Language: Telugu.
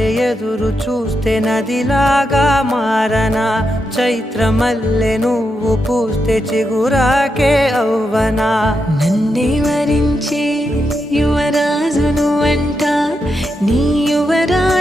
వలె ఎదురు చూస్తే నదిలాగా మారనా, చైత్రమల్లె నువ్వు పూస్తే చిగురాకే అవ్వనా. నన్నే వరించే యువరాజును అంట నీ యువరాణి